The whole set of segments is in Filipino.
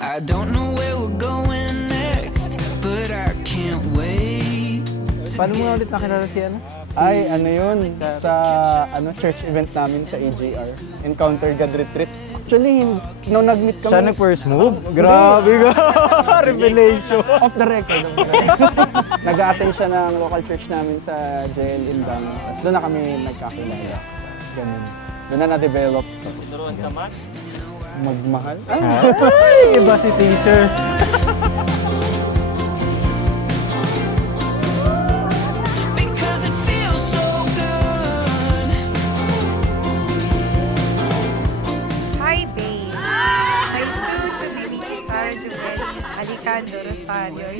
I don't know where we're going next, but I can't wait. Paano mo nga ulit nakilala si ano? Ay, ano yun, sa church event namin sa AJR, Encounter God Retreat. Actually, nung nag-meet kami... Siya nag-first move? Grabe ka! Revelation! Off the record. Nag-a-attend siya ng local church namin sa JL Indang. Tapos doon na kami nagkakilala. Ganun. Doon na na-develop. Turuan ka man? Magmahal. Ay, iba si teacher. Because it feels so good. Hi, babe. My soon-to-be Sarah Juvelis Alicando Rosario.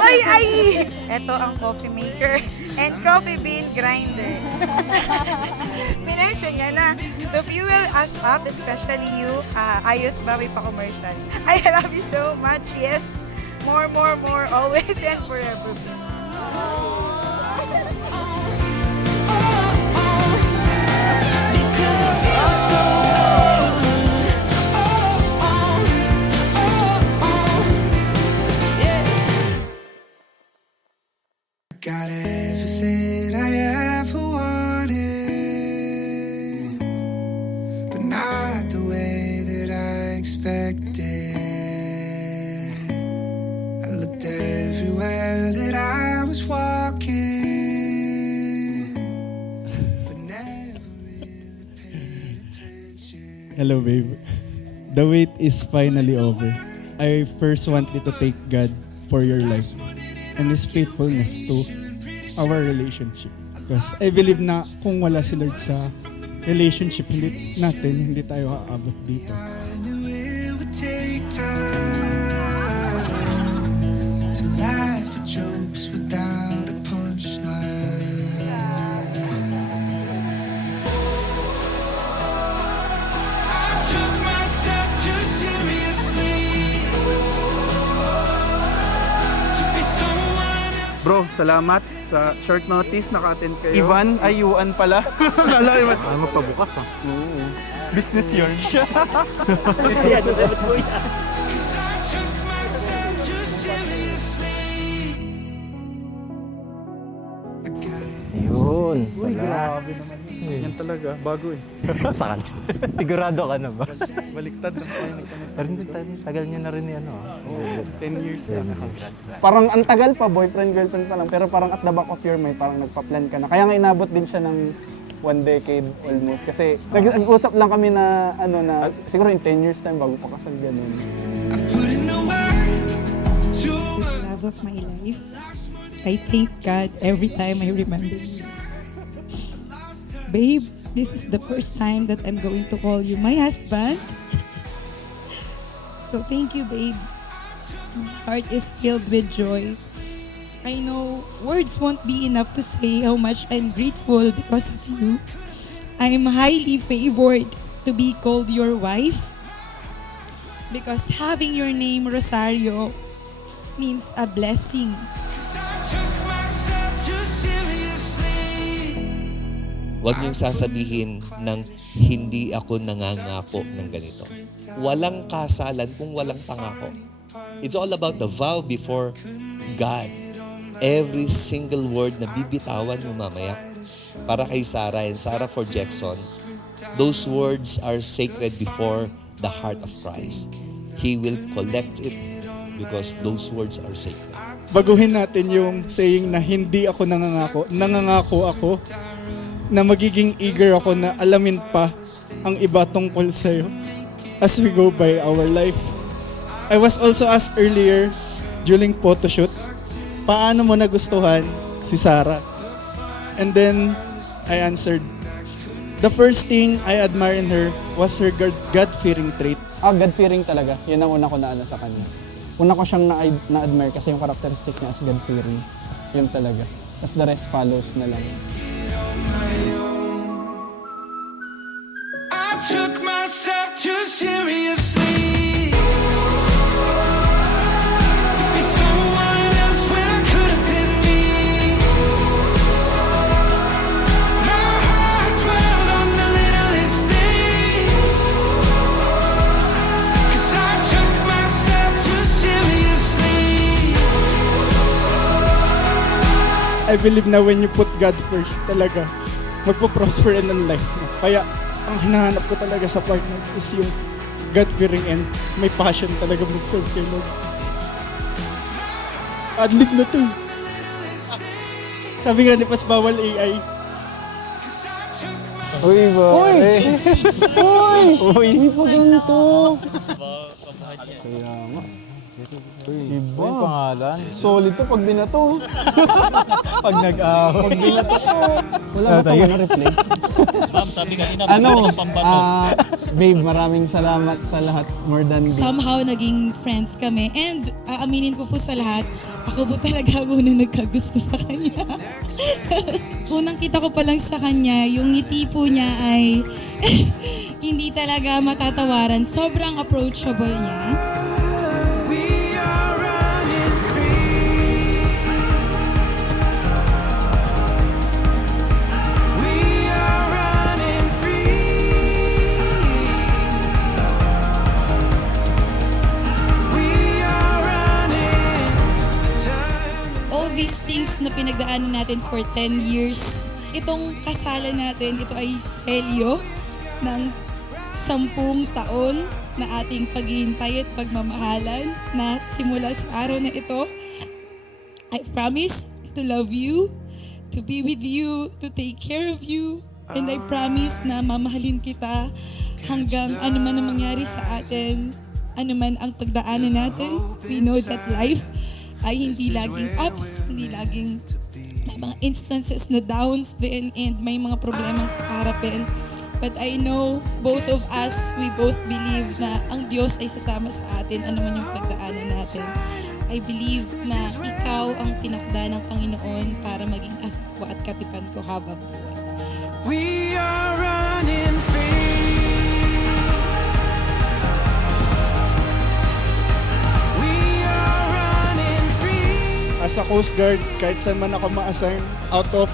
Ay! Ito ang coffee maker and coffee bean grinder. Minensyon niya na to fuel us up, especially you. Ayos ba? May pa-commercial. I love you so much. Yes. More, always and forever. Because it feels so good. Yeah. Got everything I ever wanted, but not the way that I expected. I looked everywhere that I was walking, but never really paid attention. Hello, babe. The wait is finally over. I first want you to take God for your life and His faithfulness to our relationship. Because I believe na kung wala si Lord sa relationship hindi tayo aabot dito. I knew it would take time to laugh at jokes without a punchline. I took myself too seriously to be someone else. Bro, salamat sa short notice. Naka-attend kayo. Ivan? Ay, Yuan pala. Nala, Ivan. Ay, magpabukas ah. Oo. Business yarn. Cause I took myself too seriously. I got it. Yun. Uy, grabe naman. Yan talaga, bago eh. Saan? Sigurado ka na ba? Baliktad lang tayo nagkamit. Pero hindi, tagal niya na rin yan. Oo, 10 years na. Congrats, bro. Parang ang tagal pa, boyfriend, girlfriend pa lang. Pero parang at the back of your mind, parang nagpa-plan ka na. Kaya nga inabot din siya ng 1 decade almost. Kasi nag-usap lang kami na, siguro in 10 years time bago pa kasal, ganun. Put in the work to Love of my life. I thank God every time I remember you. Babe, this is the first time that I'm going to call you my husband. So thank you, babe. My heart is filled with joy. I know words won't be enough to say how much I'm grateful because of you. I'm highly favored to be called your wife because having your name Rosario means a blessing. Cause I took myself too seriously. Huwag niyong sasabihin ng hindi ako nangangako ng ganito. Walang kasalan kung walang pangako. It's all about the vow before God. Every single word na bibitawan mo mamaya para kay Sarah and Sarah for Jackson, those words are sacred before the heart of Christ. He will collect it because those words are sacred. Baguhin natin yung saying na hindi ako nangangako. Nangangako ako na magiging eager ako na alamin pa ang iba tungkol sa'yo as we go by our life. I was also asked earlier during photoshoot, paano mo nagustuhan si Sarah? And then I answered, the first thing I admire in her was her God-fearing trait. God-fearing talaga. Yun ang una ko na sa kanya. Una ko siyang na-admire kasi yung characteristic niya as God-fearing. Yun talaga. Tapos the rest follows na lang. I took myself too seriously to be someone else when I could have been me. My heart dwelled on the littlest things. I believe na when you put God first talaga, magpo-prosper in ang life mo. Kaya ang hinahanap ko talaga sa partner is yung God-fearing and may passion talaga mag-serve kay Lord. Adlib na to. Sabi nga ni Pas, bawal AI. Uy, ba? Uy! Uy! Uy! Hindi pa ganito. Kaya nga. Iba. Uy, pangalan. Solid to pag binato. Pag nag-ahon. Pag binato ko. Wala ba Tayo. ito replay? Ma'am, sabi kanina, Ano? magaling ang pambato. Babe, maraming salamat sa lahat. More than this. Somehow naging friends kami. And aaminin ko po sa lahat, ako po talaga muna nagkagusto sa kanya. Unang kita ko pa lang sa kanya, yung ngiti po niya ay hindi talaga matatawaran. Sobrang approachable niya. We are running free. We are running free. We are running. The time All these things na pinagdaanan natin for 10 years, itong kasalan natin, ito ay selyo ng 10 taon na ating paghihintay at pagmamahalan na simula sa araw na ito. I promise to love you, to be with you, to take care of you, and I promise na mamahalin kita hanggang ano man ang mangyari sa atin, ano man ang pagdaanan natin. We know that life ay hindi laging ups, hindi laging may mga instances na downs din and may mga problemang kaharapin. But I know both of us, we both believe na ang Diyos ay sasama sa atin ano man yung pagdaanan natin. I believe na ikaw ang tinakda ng Panginoon para maging asawa at katipan ko habang buhay. we are running free. We are running free. As a Coast Guard, kahit saan man ako ma-assign, out of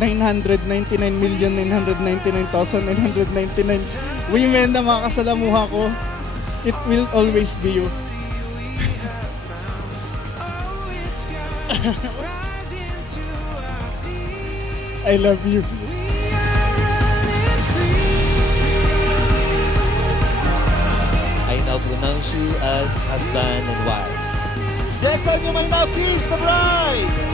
999,999,999 women na makakasalamuha ko, it will always be you. I love you. I now pronounce you as husband and wife. Jackson, you may now kiss the bride!